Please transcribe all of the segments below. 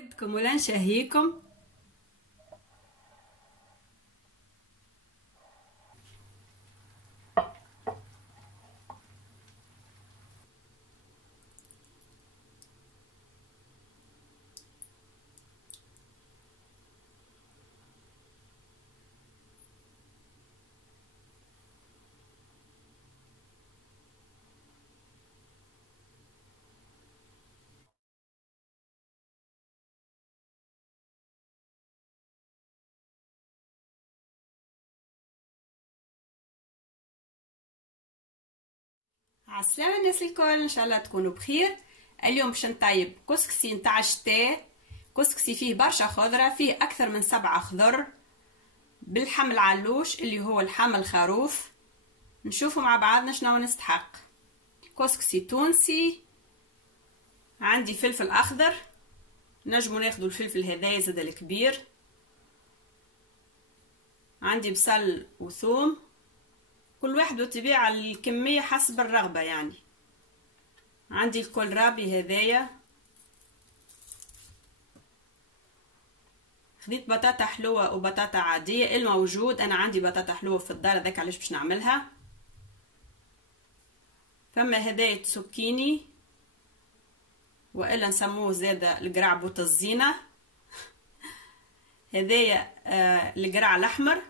نسعدكم ولا نشهيكم. عالسلامة الناس الكل، ان شاء الله تكونوا بخير. اليوم باش نطيب كسكسي نتاع الشتاء. كسكسي فيه برشا خضره، فيه اكثر من 7 خضر باللحم العلوش اللي هو اللحم الخروف. نشوفوا مع بعضنا شنو نستحق. كسكسي تونسي، عندي فلفل اخضر، نجموا ناخذوا الفلفل هذايا زاد الكبير، عندي بصل وثوم، كل واحد وتبيع الكمية حسب الرغبة يعني. عندي الكولرابي هذايا، خديت بطاطا حلوة وبطاطا عادية الموجود. انا عندي بطاطا حلوة في الدار، هذاك علاش باش نعملها. فما هدايا تسكيني، والا نسموه زاده القرع بوت الزينة. هدايا القرع الاحمر.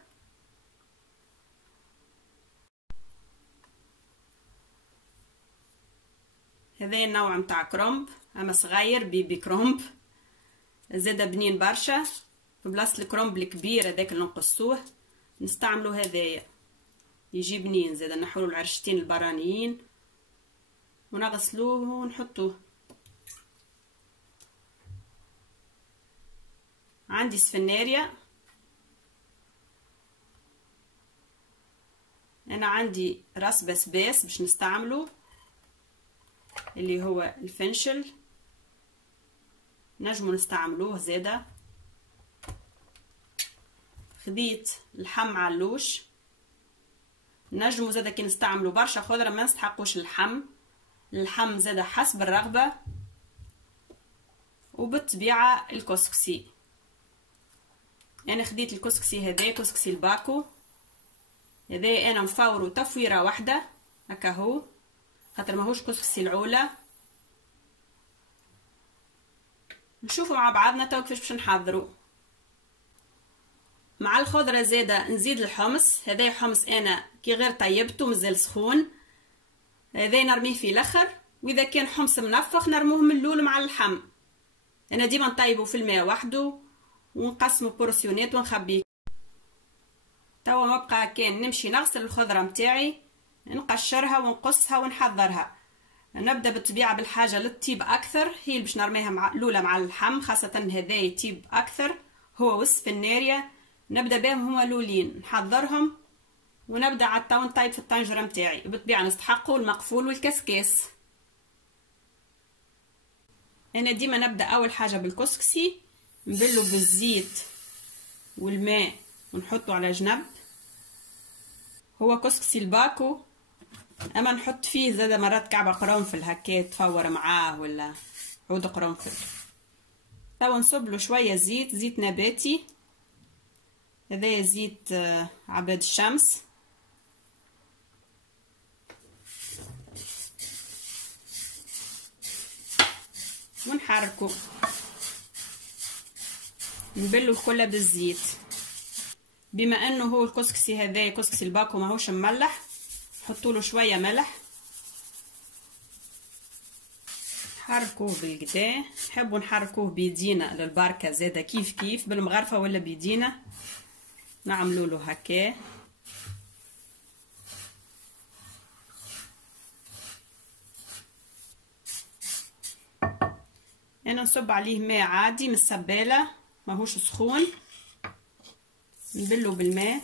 هذا النوع متاع كرومب، اما صغير بيبي كرومب، زاده بنين برشا. في بلاصه الكرومب الكبير هذاك اللي نقصوه نستعملوا هذايا، يجي بنين. زاده نحولوا العرشتين البرانيين ونغسلوه ونحطوه. عندي سفناريا، انا عندي راس بسباس باش نستعمله اللي هو الفنشل، نجمو نستعملوه زاده. خديت اللحم علوش، نجمو زاده كي نستعملو برشا خضره ما نستحقوش اللحم زاده حسب الرغبه. وبالطبيعه الكسكسي، انا خديت الكسكسي هذا كسكسي الباكو هذا، انا مفورو تفويره واحده هكا هو، خاطر ماهوش كسكسي العوله. نشوفوا مع بعضنا تو كيفاش باش نحضروا. مع الخضره زاده نزيد الحمص. هذا حمص انا كي غير طيبته مازال سخون، هذا نرميه في الاخر. واذا كان حمص منفخ نرموه من الاول مع اللحم. انا ديما نطيبه في الماء وحده ونقسمه بورسيونات ونخبيه. توا ما بقى كان نمشي نغسل الخضره متاعي، نقشرها ونقصها ونحضرها. نبدا بالطبيعه بالحاجه للطيب اكثر، هي اللي باش نرميها الاولى مع اللحم، خاصه هذا يطيب اكثر هو والسفناريا. نبدا بهم هما الاولين نحضرهم، ونبدا على التو نطيب في الطنجره متاعي. بالطبيعه نستحقوا المقفول والكسكاس. انا ديما نبدا اول حاجه بالكسكسي، نبلو بالزيت والماء ونحطه على جنب. هو كسكسي الباكو، اما نحط فيه زاده مرات كعبه قرنفل هكا تفور معاه، ولا عود قرنفل. توا نصب له شويه زيت نباتي، هذايا زيت عباد الشمس. ونحركه نبلو الكل بالزيت. بما انه هو الكسكسي هذا كسكسي الباكو ماهوش مملح، نحطوا له شويه ملح. نحركوه بالكدا، نحبوا نحركوه بيدينا للبركه زاده كيف بالمغرفه ولا بيدينا نعملوا له هكا. انا نصب عليه ماء عادي من السباله ماهوش سخون، نبلو بالماء.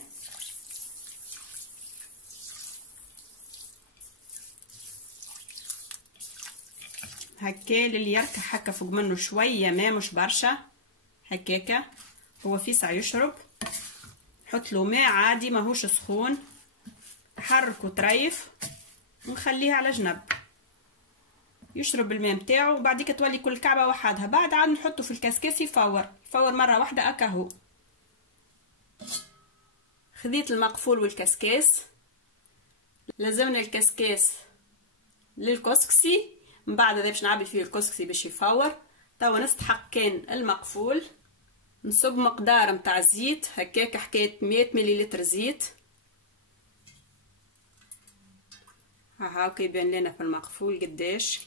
هكا للي يركح هكا فوق منه شويه ماء مش برشا هكاكا، هو فيسع يشرب. نحط له ماء عادي ماهوش سخون، نحركه طريف ونخليه على جنب. يشرب الماء متاعو، وبعديك تولي كل كعبه وحدها. بعد عاد نحطه في الكاسكاس يفور مره واحده اكاهو. خذيت المقفول والكاسكاس، لازمنا الكاسكاس للكسكسي، من بعد باش نعبي فيه الكسكسي باش يفور. توا نستحق كان المقفول، نصب مقدار متاع زيت هكاك حكايه 100 مليلتر زيت. هاكا يبان لنا في المقفول قداش.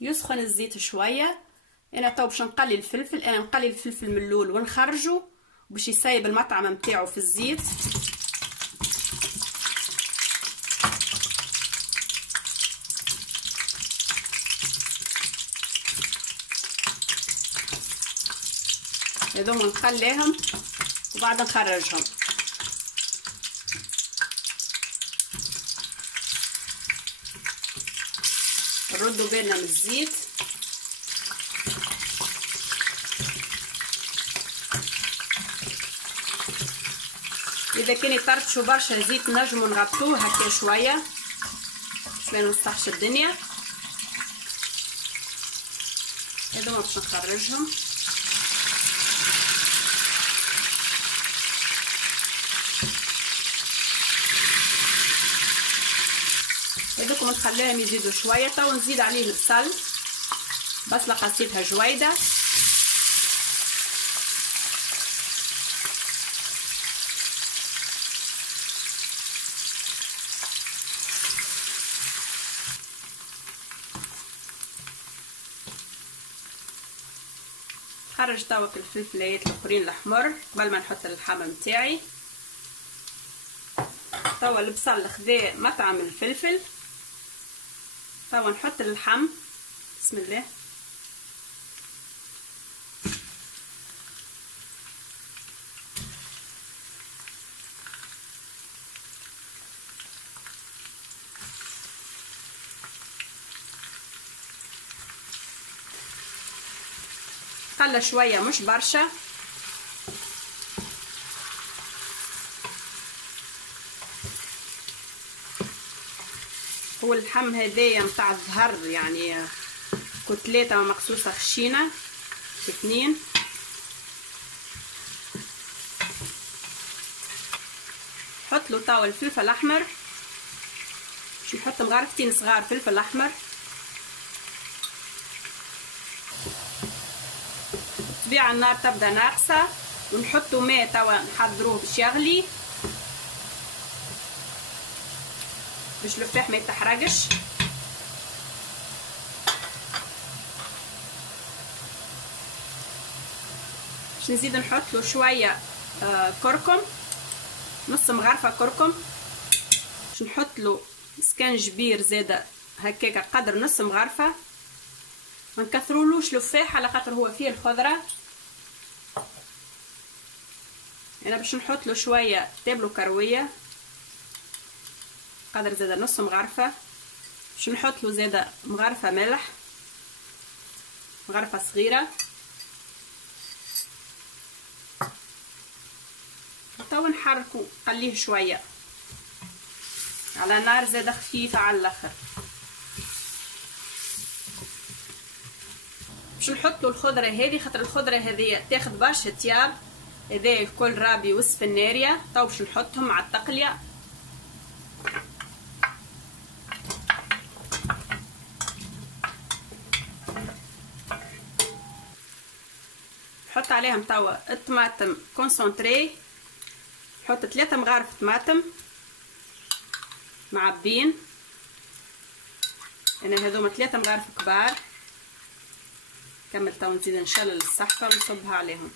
يسخن الزيت شويه. انا تو باش نقلي الفلفل، انا نقلي الفلفل من اللول ونخرجه باش يسيب المطعم نتاعو في الزيت. هذوما نخليهم وبعد نخرجهم. نردوا بالنا من الزيت. اذا كان يطرطشوا برشا زيت نجموا نغطوه هكا شويه باش ما نوسخش الدنيا. هذوما باش نخرجهم. هذوكم نخليهم يزيدوا شويه. تو نزيد عليه البصل، بصله قصيتها جويده، خرج توك الفلفلات الاخرين الاحمر قبل ما نحط اللحم نتاعي. توا البصل خذا مطعم الفلفل. توا نحط اللحم. بسم الله. قلة شوية مش برشا. هو اللحم هدايا متاع الظهر، يعني كتلات مقصوصة خشينة في 2. نحط له توا الفلفل الاحمر، باش نحط مغرفتين صغار فلفل احمر. طبيعة النار تبدا ناقصة، ونحطو ماء توا نحضروه باش يغلي باش الفاح ما يتحرقش. باش نزيد نحط له شويه كركم، نص مغرفه كركم. باش نحط له سكنجبير زاده هكاك قدر نص مغرفه. ما نكثرولوش لفاح على خاطر هو فيه الخضره. انا باش نحط له شويه تابلو كرويه قدر زاده نص مغرفه. باش نحط له زاده مغرفه ملح، مغرفه صغيره. توا نحركو نقليه شويه على نار زاده خفيفه على الاخر. باش نحط له الخضره هذه خاطر الخضره هذه تاخذ برشا طياب. هذا الكل رابي والسفناريا. تو باش نحطهم مع التقليه. نحط عليهم توا الطماطم كونسونطري. نحط 3 مغارف طماطم معبين. انا هذوما 3 مغارف كبار. كمل تو نزيد نشلل الصحفه ونصبها عليهم.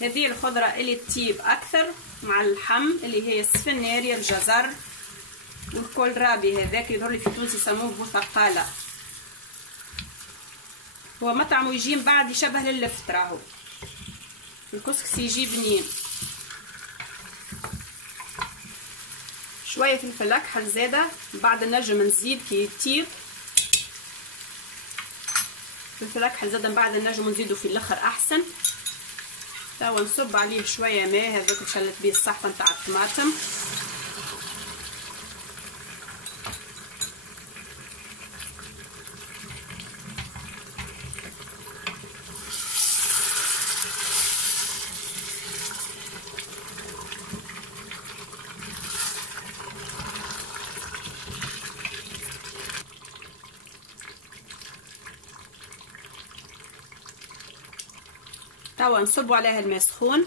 هذه الخضره اللي تطيب اكثر مع اللحم اللي هي السفناريا الجزر والكل رابي. هذاك يظهر لي في تونس يسموه بوثقاله. هو مطعمه يجي من بعد يشبه للفت. راهو الكسكسي يجي بنين. شويه فلفل اكحل زاده بعد نجم نزيد كي يطيب. فلفل اكحل زاد من بعد نجمو نزيدو في الاخر احسن. توا نصب عليه شويه ماء هذاك شلت بيه الصحفه نتاع الطماطم. توا نصبوا عليها الماء سخون.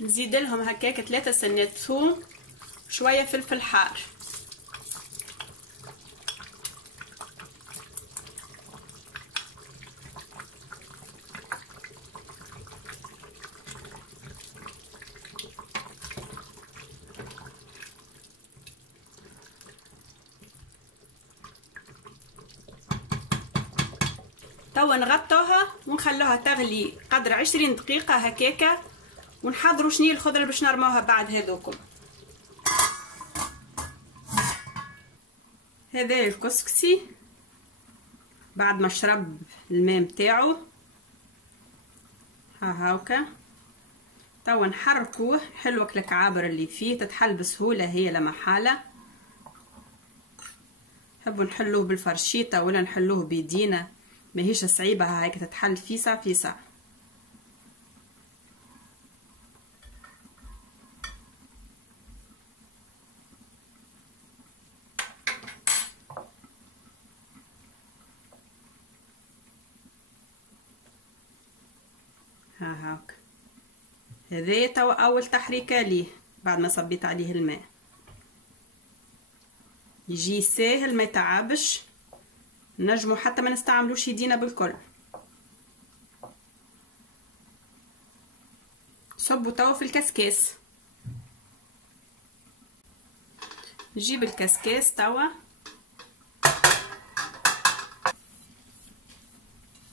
نزيد لهم هكاك 3 سنات ثوم، شويه فلفل حار. توا نغطوها ونخلوها تغلي قدر 20 دقيقة هكاكا، ونحضروا شني الخضرة اللي باش نرموها بعد هذوكم. هذا الكسكسي بعد ما شرب الماء متاعو هاكا. توا نحركوه حلوك الكعابر اللي فيه تتحل بسهولة هي لا محالة. نحبوا نحلوه بالفرشيطة ولا نحلوه بيدينا، ماهيش صعيبة هيك تتحل فيسع فيسع. هاك هذا توا اول تحريكه ليه بعد ما صبيت عليه الماء. يجي ساهل ما يتعبش، نجمو حتى ما نستعملوش يدينا بالكل. صبوا توا في الكسكاس. نجيب الكسكاس توا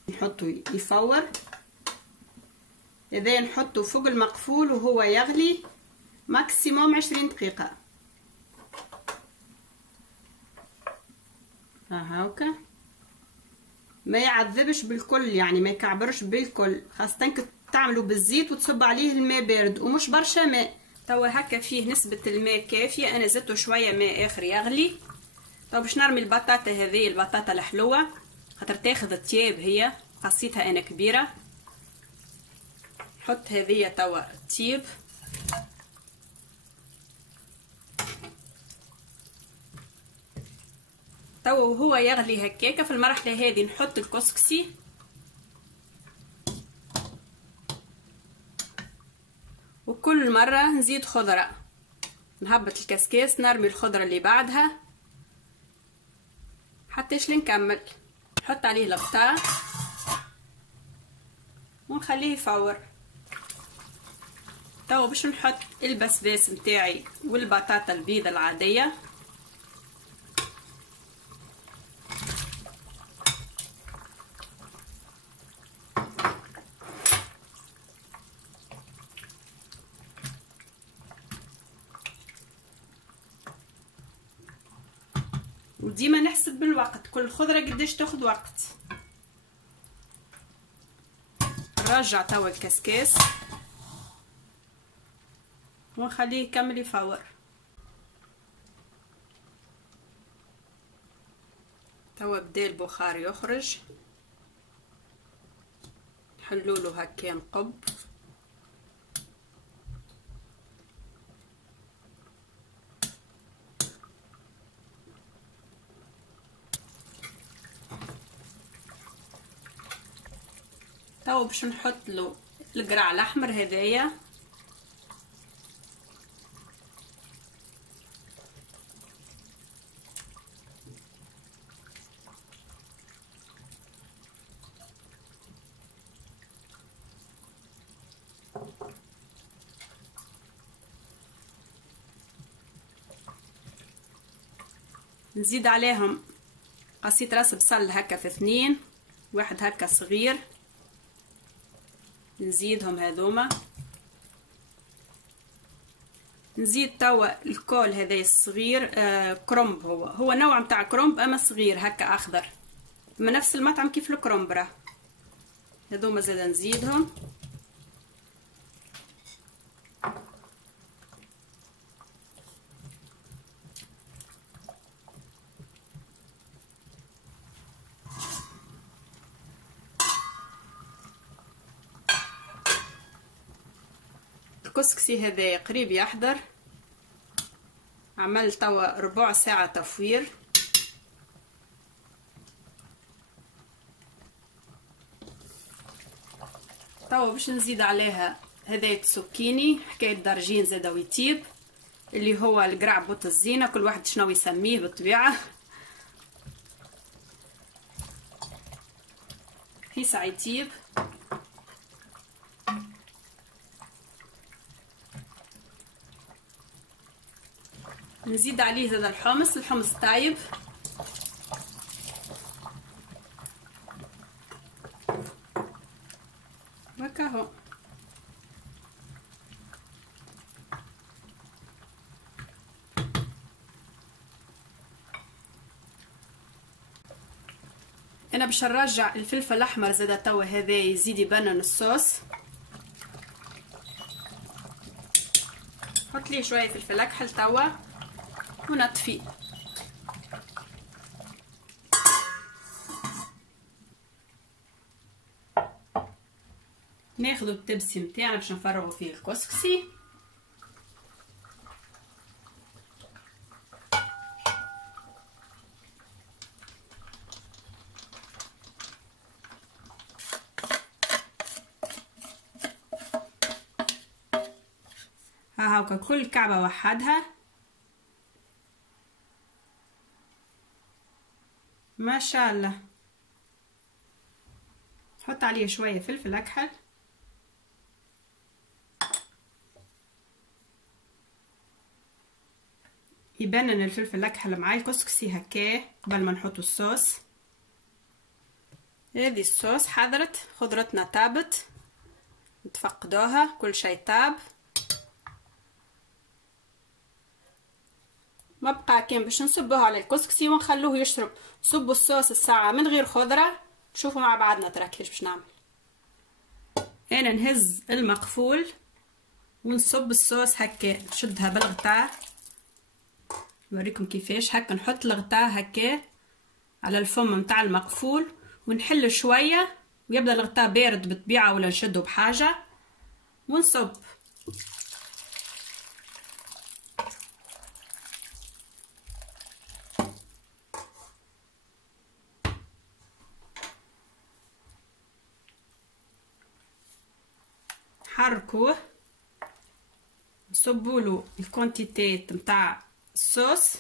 نحطو يفور. هذا نحطو فوق المقفول وهو يغلي ماكسيموم 20 دقيقة. هاكا ما يعذبش بالكل، يعني ما يكعبرش بالكل، خاصة تعملوا بالزيت وتصب عليه الماء بارد ومش برشا ماء. توا هكا فيه نسبة الماء كافية، انا زدته شوية ماء اخر يغلي. توا باش نرمي البطاطا هذه، البطاطا الحلوة خاطر تاخذ طياب، هي قصيتها انا كبيرة. نحط هذه توا طيب. توا وهو يغلي هكاكا في المرحلة هذه نحط الكسكسي وكل مرة نزيد خضرة. نهبط الكسكاس نرمي الخضرة اللي بعدها حتىش لنكمل. نحط عليه الغطاء ونخليه يفور. توا باش نحط البسباس متاعي والبطاطا البيضة العادية. وديما نحسب بالوقت، كل خضرة قداش تاخد وقت. نرجع توا الكسكاس ونخليه يكمل يفور. توا بدا البخار يخرج، نحلوله هكا نقب. توا باش نحط له القرع الاحمر هذايا. نزيد عليهم قصيت راس بصل هكا في 2، واحد هكا صغير نزيدهم هذوما. نزيد توا الكول هذا الصغير، كرنب، هو نوع متاع كرنب اما صغير هكا اخضر، من نفس المطعم كيف الكرنب راه. هذوما زاده نزيدهم. الكسكسي هذا قريب يحضر، عملت توا ربع ساعة تفوير. توا باش نزيد عليها هذايا السكيني حكاية درجين زادا ويتيب، اللي هو القرع بوت الزينة، كل واحد شنو يسميه بالطبيعة. هيسا يتيب. نزيد عليه زاد الحمص طايب. وكاهو. انا باش نرجع الفلفل الاحمر زاده توا هذا يزيد يبنن الصوص. حط ليه شويه فلفل اكحل توا ونطفي. ناخذ التبسي متاعنا باش نفرغوا فيه الكسكسي. هاكا كل كعبة وحدها ما شاء الله. حط عليه شوية فلفل اكحل. يبنن الفلفل الاكحل مع الكسكسي هكاه قبل ما نحطوا الصوص. هذه الصوص حضرت، خضرتنا طابت، نتفقدوها، كل شيء طاب. ما بقى كان باش نصبوه على الكسكسي ونخلوه يشرب. صبوا الصوص الساعة من غير خضرة. شوفوا مع بعضنا ترى كيفاش باش نعمل. انا نهز المقفول ونصب الصوص هكا، نشدها بالغطاء نوريكم كيفاش. هكا نحط الغطاء هكا على الفم متاع المقفول ونحل شويه ويبدا الغطاء بارد بالطبيعه، ولا نشده بحاجه ونصب. حركوه، نصبوله الكونتيتي متاع الصوص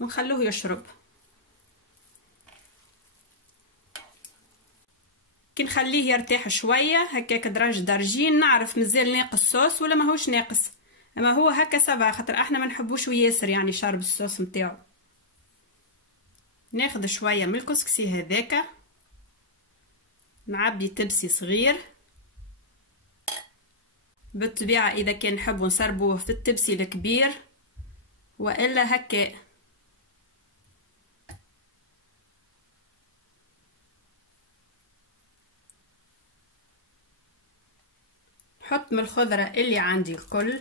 ونخلوه يشرب. كي نخليه يرتاح شويه هكاك درجين نعرف مازال ناقص صوص ولا ماهوش ناقص. اما هو هكا سبعة، خاطر احنا ما نحبوش ياسر يعني شارب الصوص نتاعو. ناخذ شويه من الكسكسي هذاك، نعبي تبسي صغير. بالطبيعه اذا كان نحبوا نسربوه في التبسي الكبير والا هكا. نحط من الخضره اللي عندي الكل.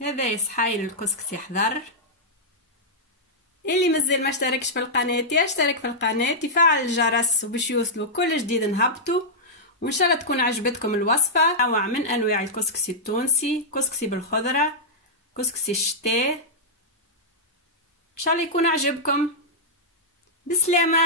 هذا يصحايل الكسكسي يحضر. اللي مازال ما اشتركش في القناه يشترك في القناه، يفعل الجرس وباش يوصلوا كل جديد نهبطوا. وان شاء الله تكون عجبتكم الوصفه. نوع من انواع الكسكسي التونسي، كسكسي بالخضره كسكسي الشتاء. ان شاء الله يكون عجبكم. بسلامة.